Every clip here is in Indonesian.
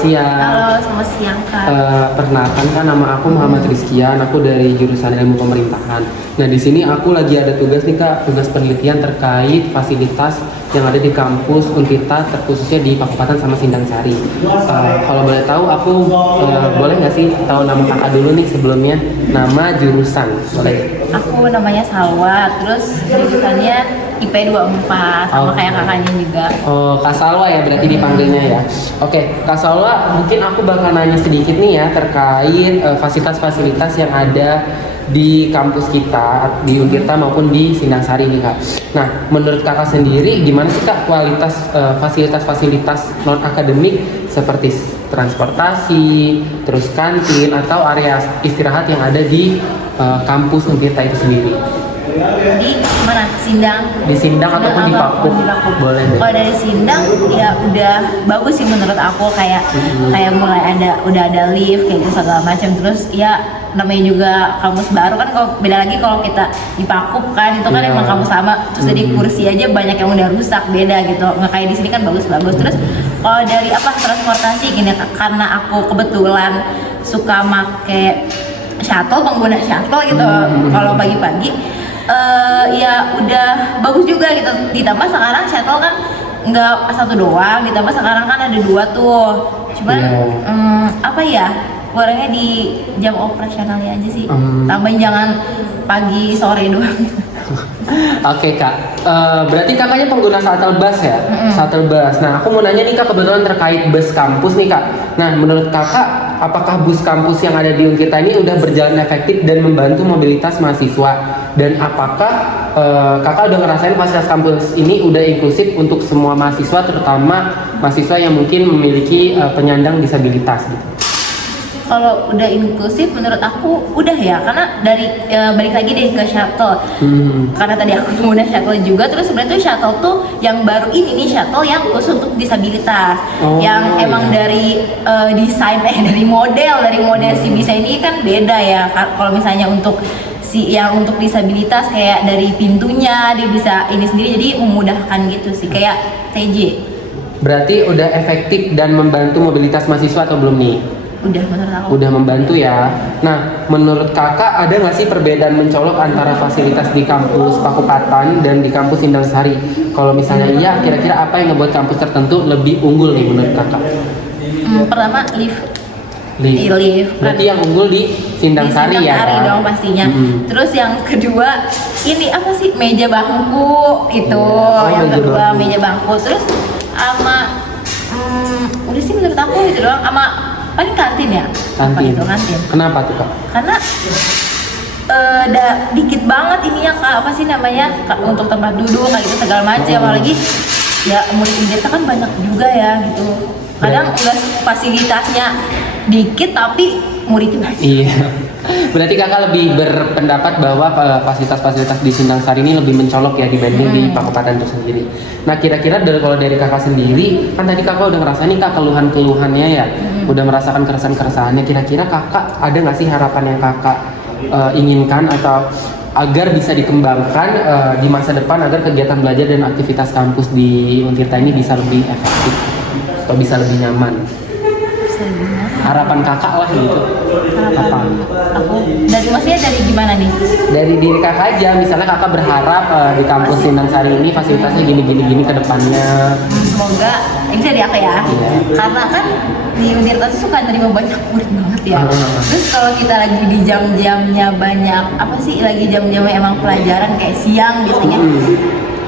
siang. Halo, selamat siang Kak. Perkenalkan kan nama aku Muhammad Rizkian, aku dari jurusan Ilmu Pemerintahan. Nah di sini aku lagi ada tugas nih Kak, tugas penelitian terkait fasilitas yang ada di kampus Untirta, terkhususnya di Pakupaten sama Sindang Sari. Kalau boleh tahu aku boleh nggak sih tahu nama kakak dulu nih sebelumnya, nama jurusan boleh? Aku namanya Salwa, terus jurusannya IP 24 sama kayak kakaknya juga. Oh, Kak Salwa ya berarti dipanggilnya ya. Oke, Kak Salwa, mungkin aku bakal nanya sedikit nih ya terkait fasilitas-fasilitas yang ada di kampus kita di Untirta maupun di Sindang Sari nih Kak. Nah, menurut Kakak sendiri gimana sih Kak kualitas fasilitas-fasilitas non akademik seperti transportasi, terus kantin atau area istirahat yang ada di kampus Untirta itu sendiri? Di mana? Sindang. Di Sindang ataupun di Pakuk? Boleh deh. Kalau dari Sindang ya udah bagus sih menurut aku, kayak mulai udah ada lift kayak gitu segala macam. Terus ya namanya juga kampus baru kan, kalau beda lagi kalau kita di Pakuk kan itu kan emang kampus sama, terus jadi kursi aja banyak yang udah rusak, beda gitu, nggak kayak di sini kan bagus-bagus. Terus kalau dari transportasi gini, karena aku kebetulan suka make shuttle, pengguna shuttle gitu kalau pagi-pagi, ya udah bagus juga gitu. Ditambah sekarang shuttle kan nggak satu doang, ditambah sekarang kan ada dua tuh. Cuman apa ya, kurangnya di jam operasionalnya aja sih. Tambahin jangan pagi sore doang. Oke Kak, berarti kakaknya pengguna shuttle bus ya? Shuttle bus. Nah aku mau nanya nih Kak, kebetulan terkait bus kampus nih Kak. Nah menurut kakak, apakah bus kampus yang ada di Untirta ini udah berjalan efektif dan membantu mobilitas mahasiswa? Dan apakah kakak udah ngerasain fasilitas kampus ini udah inklusif untuk semua mahasiswa, terutama mahasiswa yang mungkin memiliki penyandang disabilitas gitu? Kalau udah inklusif menurut aku udah ya, karena dari balik lagi deh ke shuttle. Karena tadi aku pengguna shuttle juga, terus sebenarnya tuh shuttle tuh yang baru ini nih shuttle yang khusus untuk disabilitas, yang emang dari desain dari model si bisa ini kan beda ya. Kalau misalnya untuk yang untuk disabilitas kayak dari pintunya dia bisa ini sendiri, jadi memudahkan gitu sih, kayak TJ. Berarti udah efektif dan membantu mobilitas mahasiswa atau belum nih? Udah, menurut aku udah membantu ya. Nah, menurut kakak ada nggak sih perbedaan mencolok antara fasilitas di kampus Pakupaten dan di kampus Sindang Sari? Kalau misalnya iya, kira-kira apa yang ngebuat kampus tertentu lebih unggul nih menurut kakak? Pertama lift. Berarti yang unggul di Sindang Sari ya? Sari dong pastinya. Terus yang kedua ini apa sih, meja bangku itu. Yang kedua meja bangku. Terus sama udah sih menurut aku itu doang, sama paling kantin ya. Kantin. Kenapa tuh Kak? Karena dikit banget ininya Kak, apa sih namanya, untuk tempat duduk kayak gitu segala macam. Apalagi ya murid kita kan banyak juga ya gitu. Kadang udah fasilitasnya dikit tapi muridnya banyak. Iya. Berarti kakak lebih berpendapat bahwa fasilitas-fasilitas di Sindang Sari ini lebih mencolok ya dibanding di Pakupaten itu sendiri. Nah kira-kira kalau dari kakak sendiri, kan tadi kakak udah ngerasain nih Kak keluhan-keluhannya ya, udah merasakan keresahan-keresahannya. Kira-kira kakak ada nggak sih harapan yang kakak inginkan atau agar bisa dikembangkan di masa depan, agar kegiatan belajar dan aktivitas kampus di Untirta ini bisa lebih efektif atau bisa lebih nyaman? Harapan kakak lah gitu. Apa? Aku maksudnya dari gimana nih? Dari diri kakak aja, misalnya kakak berharap di kampus Sindang Sari ini fasilitasnya gini ke depannya. Semoga ini dari aku ya. Karena kan di Untirta tuh suka nerima banyak murid banget ya. Terus kalau kita lagi di jam-jamnya banyak lagi jam-jamnya emang pelajaran kayak siang biasanya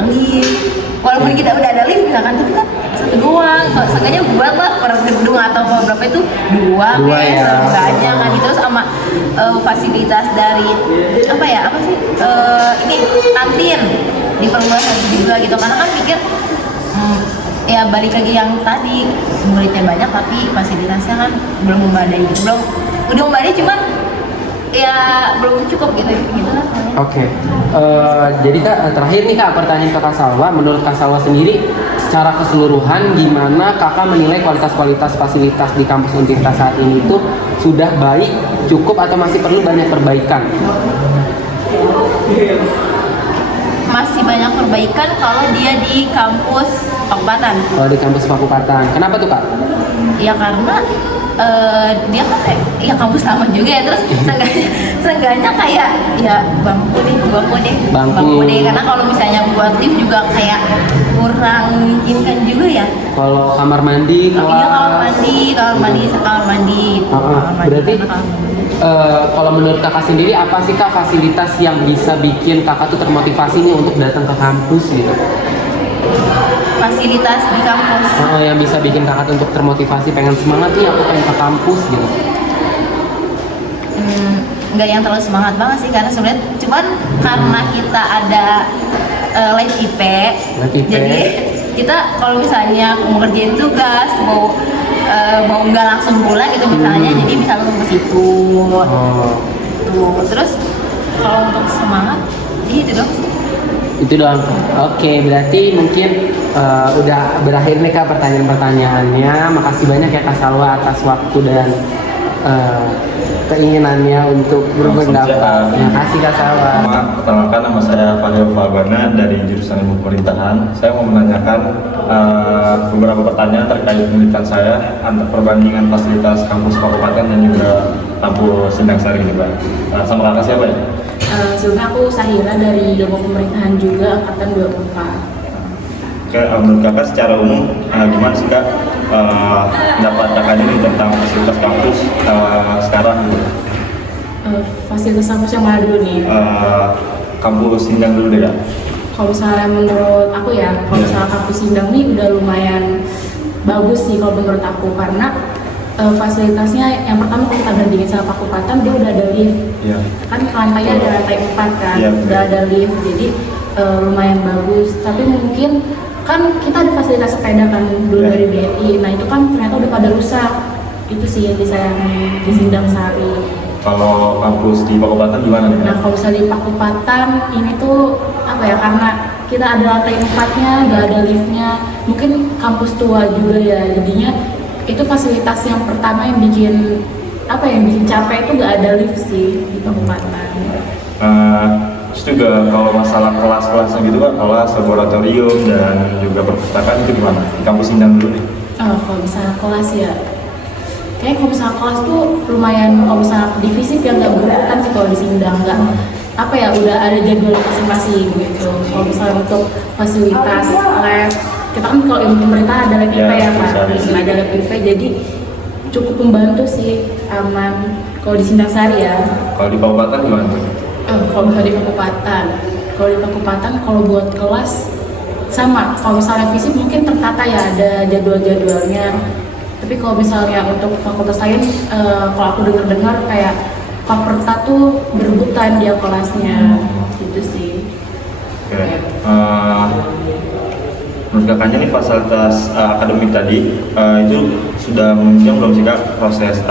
lift. Walaupun kita udah ada lift misalkan, tapi kan satu doang. Seenggaknya buat lah per gedung atau berapa itu dua ya, banyak kan gitu. Terus sama fasilitas dari ini kantin diperluas juga gitu, karena kan pikir ya balik lagi yang tadi, muridnya banyak tapi fasilitasnya kan belum memadai gitu. Udah memadai cuman ya belum cukup gitu lah. Oke. Jadi Kak, terakhir nih Kak, pertanyaan ke Kak Salwa. Menurut Kak Salwa sendiri secara keseluruhan gimana kakak menilai kualitas fasilitas di kampus Untirta saat ini itu sudah baik, cukup, atau masih perlu banyak perbaikan? masih banyak perbaikan kalau dia di kampus Pakupatan. Kalau di kampus Pakupatan, kenapa tuh Kak? Ya karena dia kan ya kampus lama juga ya, terus seenggaknya kayak ya bangku deh, karena kalau misalnya buat lift juga kayak kurang memungkinkan juga ya. Kalau kamar mandi, Iya, kamar mandi gitu. Berarti kalau menurut kakak sendiri apa sih Kak fasilitas yang bisa bikin kakak tuh termotivasi nih untuk datang ke kampus gitu? Fasilitas di kampus. Yang bisa bikin kakak tuh untuk termotivasi pengen semangat nih aku pengen ke kampus gitu. Nggak yang terlalu semangat banget sih, karena sebenarnya cuman karena kita ada live IP, jadi kita kalau misalnya mau ngerjain tugas mau nggak langsung pulang gitu misalnya, jadi bisa langsung ke situ. Tuh. Terus kalau untuk semangat, itu dong. Itu doang. Oke, berarti mungkin udah berakhir nih Kak pertanyaan-pertanyaannya. Makasih banyak ya Kak Salwa atas waktu dan keinginannya untuk berpendapat. Terima kasih Kak Salwa. Perkenalkan, nama saya Fahil Fagwana dari jurusan Ilmu Pemerintahan. Saya mau menanyakan beberapa pertanyaan terkait penelitian saya antara perbandingan fasilitas kampus Pakupatan dan juga kampus Sindang Sari ini, Pak. Sama kakak siapa ya? Sebelumnya aku Sahira dari Ilmu Pemerintahan juga angkatan 24. Oke, menurut kakak secara umum gimana sih Kak pendapat kakak ini tentang fasilitas kampus sekarang? Fasilitas kampus yang mana dulu nih? Kampus Sindang dulu deh Kak. Kalau misalnya menurut aku ya, kalau misalnya kampus Sindang nih udah lumayan bagus sih kalau menurut aku, karena fasilitasnya yang pertama kalau kita bandingin sama Pakupatan, dia udah ada lift. Yeah. Kan lantainya ada lantai 4 kan, udah ada lift, jadi lumayan bagus. Tapi mungkin kan kita ada fasilitas sepeda kan dulu dari BRI, nah itu kan ternyata udah pada rusak. Itu sih yang disayangin di Sindang Sari. Kalau kampus di Pakupatan gimana nih? Nah kalau misalnya di Pakupatan ini tuh apa ya, karena kita ada lantai 4-nya, nggak ada liftnya, mungkin kampus tua juga ya, jadinya itu fasilitas yang pertama yang bikin apa ya, yang bikin capek itu nggak ada lift sih di Pakupatan. Terus juga kalau masalah kelas-kelasnya gitu Pak, kelas, laboratorium dan juga perpustakaan itu gimana? Di kampus Sindang dulu nih. Kalau misalnya kelas ya, kayak kalau misalnya kelas tuh lumayan, kalau misalnya divisi yang nggak berurutan sih kalau di Sindang, nggak apa ya, udah ada jadwal masing-masing gitu. Kalau misalnya untuk fasilitas lab, kita kan kalau ilmu pemerintah ada lab IP ya Pak, ada lab IP, jadi cukup membantu sih, aman. Kalau di Sindang Sari ya. Kalau di Pakupatan gimana tuh? Kalau misalnya di Pakupatan, kalau buat kelas sama. Kalau misalnya fisik mungkin tertata ya, ada jadwal-jadwalnya. Tapi kalau misalnya untuk fakultas lain, kalau aku dengar kayak Faperta tuh berebutan dia kelasnya, gitu sih. Oke. Menurut kakaknya nih fasilitas akademik tadi itu sudah menunjang belum sih Kak proses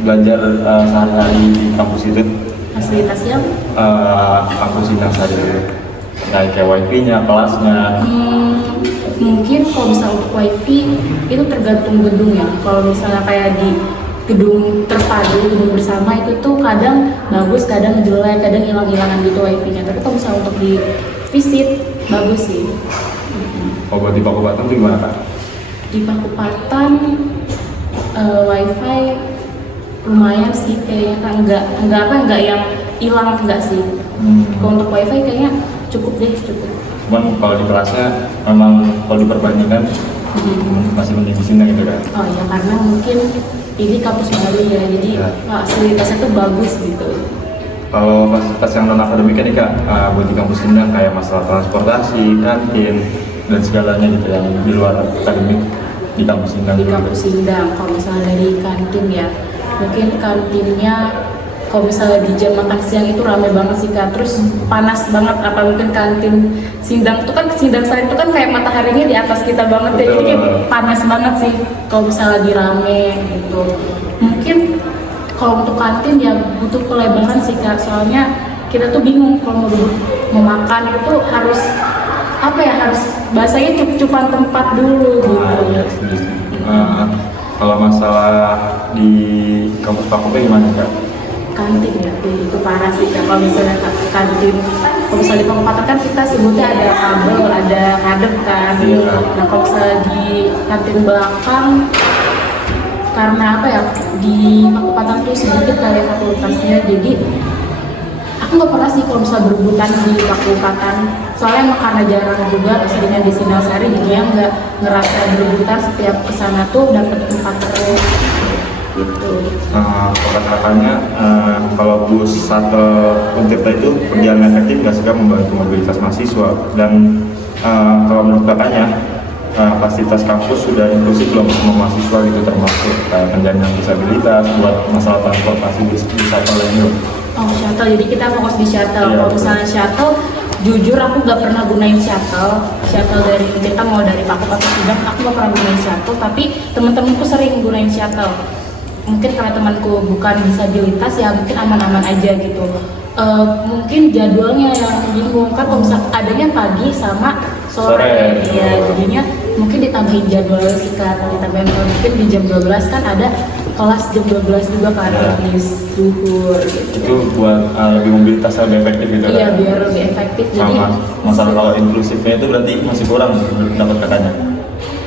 belajar sehari-hari di kampus itu? Fasilitas yang Kampus Sindang Sari kayak wifi-nya, kelasnya. Mungkin kalau misalnya untuk wifi itu tergantung gedung ya. Kalau misalnya kayak di gedung terpadu, gedung bersama itu tuh kadang bagus, kadang jelek, kadang hilang-hilangan gitu wifi-nya. Tapi kalau misalnya untuk di visit bagus sih. Kalau buat di Pakupatan itu gimana Kak? Di Pakupatan wifi lumayan sih kayaknya, enggak yang hilang, enggak sih. Kalau untuk wifi kayaknya cukup. Cuman kalau di kelasnya memang kalau diperbandingkan masih mending di Sindang gitu kan? Oh ya, karena mungkin ini kampus baru ya, jadi fasilitasnya tuh bagus gitu. Kalau fasilitas yang non akademik nih Kak, buat di kampus Sindang kayak masalah transportasi, kantin dan segalanya gitu yang di luar akademik di kampus Sindang. Di kampus Sindang, kalau misalnya dari kantin ya, mungkin kantinnya kalau misalnya di jam makan siang itu rame banget sih Kak, terus panas banget. Apa mungkin kantin Sindang tuh kan, Sindang Sari itu kan kayak mataharinya di atas kita banget ya, jadi kayak panas banget sih kalau misalnya lagi rame gitu. Mungkin kalau untuk kantin ya butuh pelebaran sih Kak, soalnya kita tuh bingung kalau mau makan itu harus apa ya, harus bahasanya cup-cupan tempat dulu gitu. Kalau masalah di kampus Pakupatan gimana Kak? Kantin ya, itu parah sih Kak. Kalau misalnya kantin kalau misalnya di Pakupaten kan kita sebutnya ada kabel, ada ngadep kan. Iya. Nah kalau misalnya di kantin belakang, karena apa ya, di Pakupaten tuh sedikit kali fakultasnya, jadi aku nggak pernah sih kalau misalnya berebutan di Pakupaten. Soalnya emang karena jarang juga keseringan di Sindang-Sari, jadinya nggak ngerasa berebutan, setiap kesana tuh dapat tempat terus gitu. Kakaknya kalau bus shuttle Untirta itu berjalan efektif nggak sih Kak, membantu mobilitas mahasiswa, dan kalau menurut kakaknya fasilitas kampus sudah inklusif belum semua mahasiswa gitu, termasuk penyandang disabilitas buat masalah transportasi di shuttle ini? Oh shuttle, jadi kita fokus di shuttle. Iya, Kalau misalnya shuttle, jujur aku nggak pernah gunain shuttle dari kita mau dari Pakupaten atau Sindang, aku nggak pernah gunain shuttle, tapi teman-temanku sering gunain shuttle. Mungkin karena temanku bukan disabilitas ya, mungkin aman-aman aja gitu. Mungkin jadwalnya yang bingung kan, kalau misalnya adanya pagi sama sore. Ya jadinya mungkin ditambahin jadwalnya sih Kak, ditambahin mungkin di jam 12 kan ada kelas jam 12 juga kan, habis zuhur gitu. Itu buat lebih mobilitas lebih efektif gitu Iya kan? biar lebih efektif. Jadi Sama masalah kalau inklusifnya itu berarti masih kurang dapat kakaknya?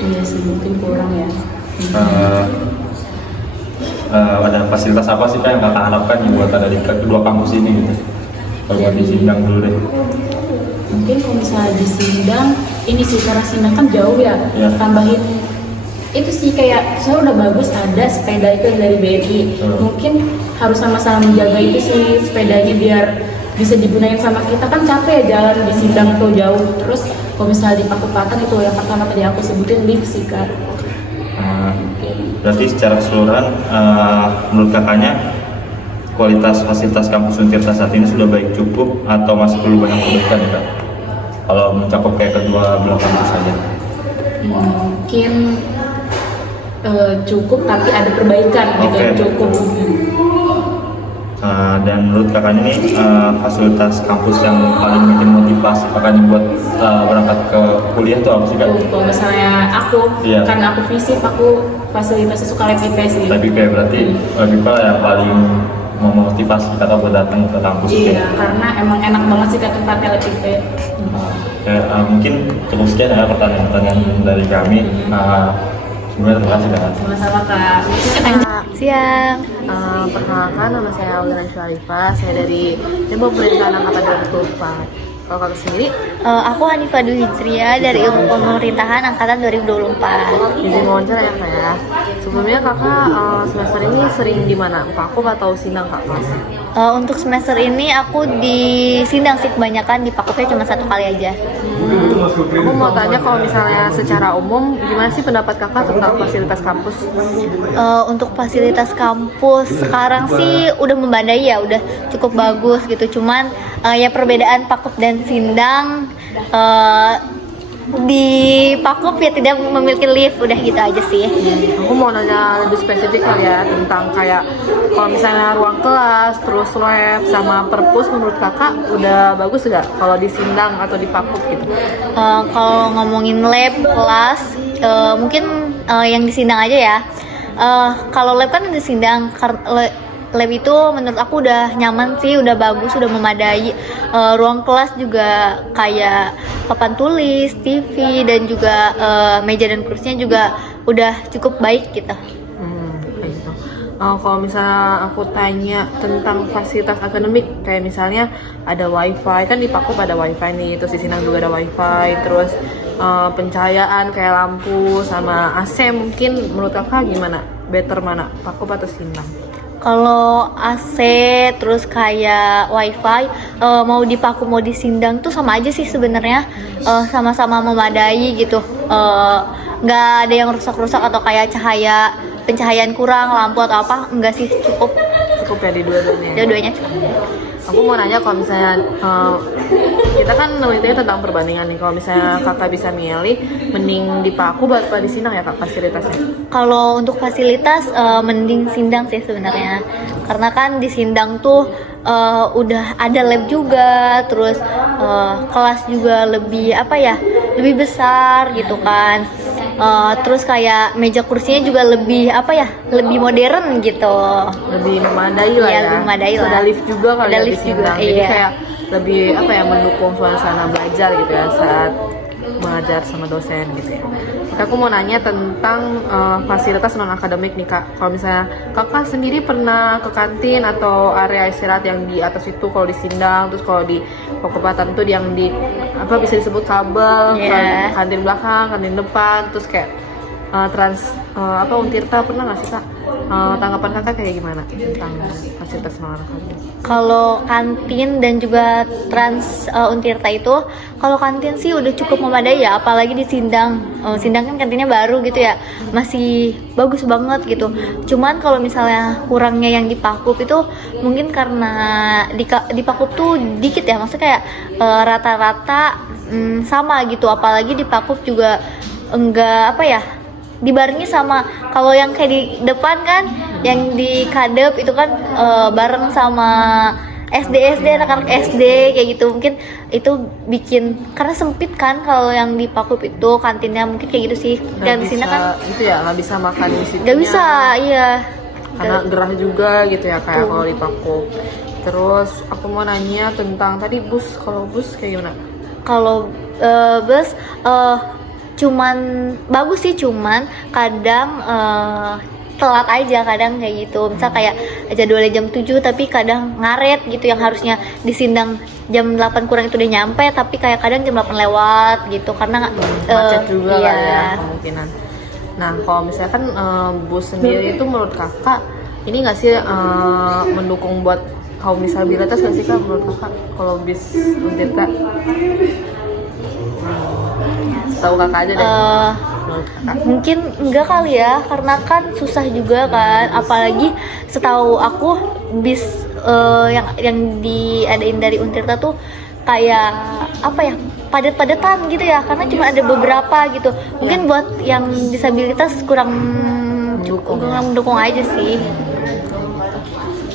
iya sih mungkin kurang ya. Ada fasilitas apa sih Kak yang kakak harapkan buat ada di kedua kampus ini gitu? Kalau buat di Sindang dulu deh. Mungkin kalau misalnya di Sindang, ini sih karena Sindang kan jauh ya, Iya. tambahin itu sih kayak saya udah bagus ada sepeda itu dari BRI. Mungkin harus sama-sama menjaga itu sih sepedanya biar bisa digunain sama kita, kan capek ya jalan di Sindang tuh jauh. Terus kalau misalnya di Pakupaten itu yang pertama tadi aku sebutin lift sih Kak. Berarti secara keseluruhan menurut kakaknya kualitas fasilitas kampus Untirta saat ini sudah baik cukup atau masih perlu banyak perbaikan ya Kak? Kalau mencakup kayak kedua belah kampus saja. Mungkin cukup tapi ada perbaikan gitu. Oke. Cukup. Dan menurut kakaknya nih fasilitas kampus yang paling bikin motivasi kakaknya buat berangkat ke kuliah itu apa sih Kak? Kalau misalnya aku, Iya. karena aku fisip, aku fasilitasnya suka lab IP sih. Tapi kayak berarti Bipa yang paling memotivasi kakak buat datang ke kampus gitu. Iya, karena emang enak banget sih ke tempatnya lab IP. Mungkin cukup sekian ya pertanyaan-pertanyaan dari kami. Sebenarnya terima kasih Kak. Sama-sama Kak. Siang, perkenalkan nama saya Audrey Syarifah, saya dari Ilmu Pemerintahan Angkatan 2024. Kalau kakak sendiri? Aku Hanifah Dwi Hijriah dari Ilmu Pemerintahan Angkatan 2024. Izin wawancara ya Kak ya. Sebelumnya kakak semester ini sering di mana? Pakup atau Sindang Kak kelasnya? Untuk semester ini aku di Sindang sih, kebanyakan di Pakupnya cuma 1 kali aja. Aku mau tanya kalau misalnya secara umum gimana sih pendapat kakak tentang fasilitas kampus? Untuk fasilitas kampus sekarang sih udah memadai ya, udah cukup bagus gitu. Cuman ya perbedaan Pakup dan Sindang, di Pakup ya tidak memiliki lift, udah gitu aja sih. Aku mau nanya lebih spesifik kali ya tentang kayak kalau misalnya ruang kelas, terus lab sama perpus menurut kakak udah bagus nggak kalau di Sindang atau di Pakup gitu? Kalau ngomongin lab, kelas, mungkin yang di Sindang aja ya. Kalau lab kan di Sindang, lab itu menurut aku udah nyaman sih, udah bagus, udah memadai. Ruang kelas juga kayak papan tulis, TV, dan juga meja dan kursinya juga udah cukup baik gitu. Kayak gitu. Kalau misalnya aku tanya tentang fasilitas akademik, kayak misalnya ada wifi, kan di Pakup ada wifi nih, terus di Sindang juga ada wifi, terus pencahayaan kayak lampu sama AC, mungkin menurut kakak gimana? Better mana? Pakup atau Sindang? Kalau AC terus kayak wifi, mau di Pakup mau di Sindang tuh sama aja sih sebenarnya, sama-sama memadai gitu. Nggak ada yang rusak-rusak atau kayak pencahayaan kurang, lampu atau apa, enggak sih, cukup Ya di dua-duanya. dua-duanya cukup. Aku mau nanya kalau misalnya kita kan nelitinya tentang perbandingan nih. Kalau misalnya kakak bisa milih, mending di Pakup atau di Sindang ya kak fasilitasnya? Kalau untuk fasilitas mending Sindang sih sebenarnya, karena kan di Sindang tuh udah ada lab juga, terus kelas juga lebih lebih besar gitu kan. Terus kayak meja kursinya juga lebih apa ya, lebih modern gitu. Lebih memadai lah Iya, ya. lebih memadai lah. Ada lift juga kali Ada ya di lift juga, Sindang. Jadi iya. kayak lebih apa ya, mendukung suasana belajar gitu ya saat mengajar sama dosen gitu ya. Oke, aku mau nanya tentang fasilitas non akademik nih Kak. Kalau misalnya Kakak sendiri pernah ke kantin atau area istirahat yang di atas itu kalau di Sindang, terus kalau di Pakopatan tuh yang di apa bisa disebut kabel, Iya. kantin belakang, kantin depan, terus kayak Untirta pernah nggak sih Kak? Tanggapan Kakak kayak gimana tentang fasilitas non akademik? Kalau kantin dan juga Untirta itu, kalau kantin sih udah cukup memadai ya, apalagi di Sindang. Sindang kan kantinnya baru gitu ya, masih bagus banget gitu. Cuman kalau misalnya kurangnya yang di Pakup itu mungkin karena di Pakup tuh dikit ya, maksudnya kayak rata-rata sama gitu. Apalagi di Pakup juga enggak apa ya, dibarengi sama kalau yang kayak di depan kan, yang di Kadep itu kan bareng sama SD anak-anak SD kayak gitu. Mungkin itu bikin karena sempit kan kalau yang di Pakup itu kantinnya, mungkin kayak gitu sih. Dan di sini kan itu ya nggak bisa makan di situ. nggak bisa, iya. Karena gerah juga gitu ya kayak kalau di Pakup. Terus aku mau nanya tentang tadi bus. Kalau bus kayak gimana? Kalau bus cuman bagus sih, cuman kadang telat aja, kadang kayak gitu. Misal kayak jadwalnya jam 7 tapi kadang ngaret gitu, yang harusnya di Sindang jam 8 kurang itu udah nyampe, tapi kayak kadang jam 8 lewat gitu karena Macet juga iya. lah ya kemungkinan. Nah kalau misalkan bus sendiri itu menurut Kakak ini nggak sih mendukung buat kaum disabilitas nggak sih Kak menurut Kakak kalau bis Untirta? Tahu Kakak aja deh. Menurut Kakak. Mungkin enggak kali ya, karena kan susah juga kan, apalagi setahu aku bis yang diadain dari Untirta tuh kayak apa ya, padat-padatan gitu ya, karena cuma ada beberapa gitu. Mungkin buat yang disabilitas kurang mendukung aja sih.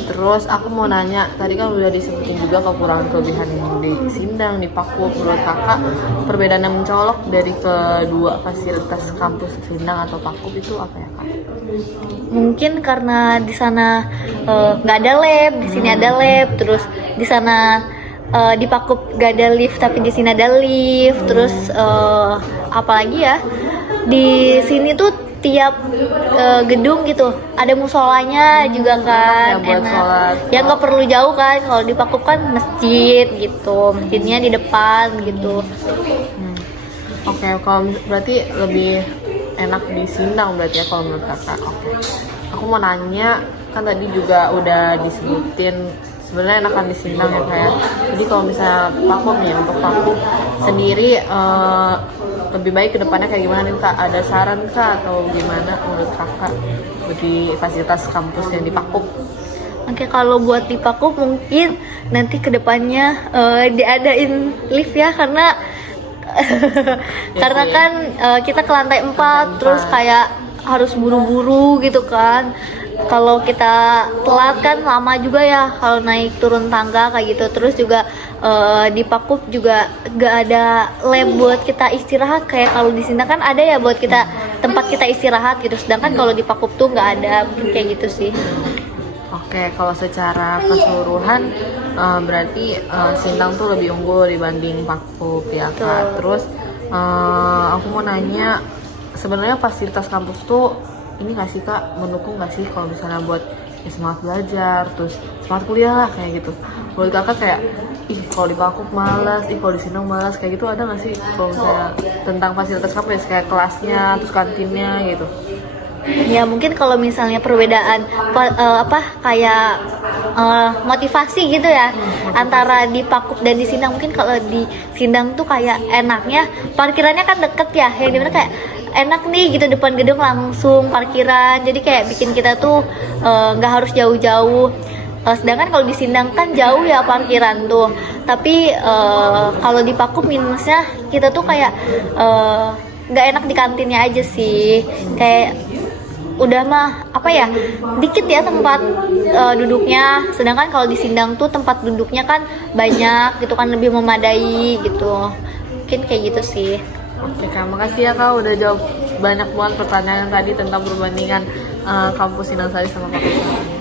Terus aku mau nanya, tadi kan udah disebutin juga kekurangan kelebihan di Sindang, di Pakup. Menurut Kakak, perbedaan yang mencolok dari kedua fasilitas kampus Sindang atau Pakup itu apa ya Kak? Mungkin karena di sana nggak ada lab, di sini ada lab. Terus di sana di Pakup nggak ada lift, tapi di sini ada lift. Terus apalagi ya, di sini tuh tiap gedung gitu ada musolanya juga kan, ya, buat sholat. Ya nggak perlu jauh kan. Kalau di Pakup kan masjid gitu, masjidnya di depan gitu. Oke, kalau berarti lebih enak di Sindang berarti ya kalau menurut Kakak. Oke. Aku mau nanya, kan tadi juga udah disebutin sebenarnya enakan di Sindang ya kayak. Jadi kalau misalnya Pakup nih, untuk Pakup sendiri lebih baik ke depannya kayak gimana nih Kak? Ada saran Kak atau gimana menurut Kakak bagi fasilitas kampus yang di Pakup? Oke, kalau buat di Pakup mungkin nanti kedepannya diadain lift ya, karena karena kan kita ke lantai 4, terus kayak harus buru-buru gitu kan. Kalau kita telat kan lama juga ya kalau naik turun tangga kayak gitu. Terus juga di Pakup juga gak ada lab buat kita istirahat kayak kalau di sini kan ada ya buat kita tempat kita istirahat gitu. Sedangkan kalau di Pakup tuh nggak ada, kayak gitu sih. Oke, kalau secara keseluruhan berarti Sindang tuh lebih unggul dibanding Pakup ya Kak. Terus aku mau nanya, sebenarnya fasilitas kampus tuh ini nggak sih Kak, mendukung nggak sih kalau misalnya buat ya semangat belajar, terus semangat kuliah lah kayak gitu. Menurut Kakak kayak, ih kalau di Pakup malas, ih kalau di Sindang malas, kayak gitu ada nggak sih kalau misalnya tentang fasilitas kampus kayak kelasnya, terus kantinnya gitu? Ya mungkin kalau misalnya perbedaan kayak motivasi gitu ya antara di Pakup dan di Sindang. Mungkin kalau di Sindang tuh kayak enaknya parkirannya kan deket ya, yang dimana kayak enak nih gitu, depan gedung langsung parkiran, jadi kayak bikin kita tuh nggak harus jauh-jauh. Sedangkan kalau di Sindang kan jauh ya parkiran tuh. Tapi kalau di Pakup minusnya kita tuh kayak nggak enak di kantinnya aja sih, kayak udah mah apa ya, dikit ya tempat duduknya. Sedangkan kalau di Sindang tuh tempat duduknya kan banyak gitu kan, lebih memadai gitu. Mungkin kayak gitu sih. Oke Kak, makasih ya Kak udah jawab banyak banget pertanyaan tadi tentang perbandingan kampus Sindang Sari sama fakultas.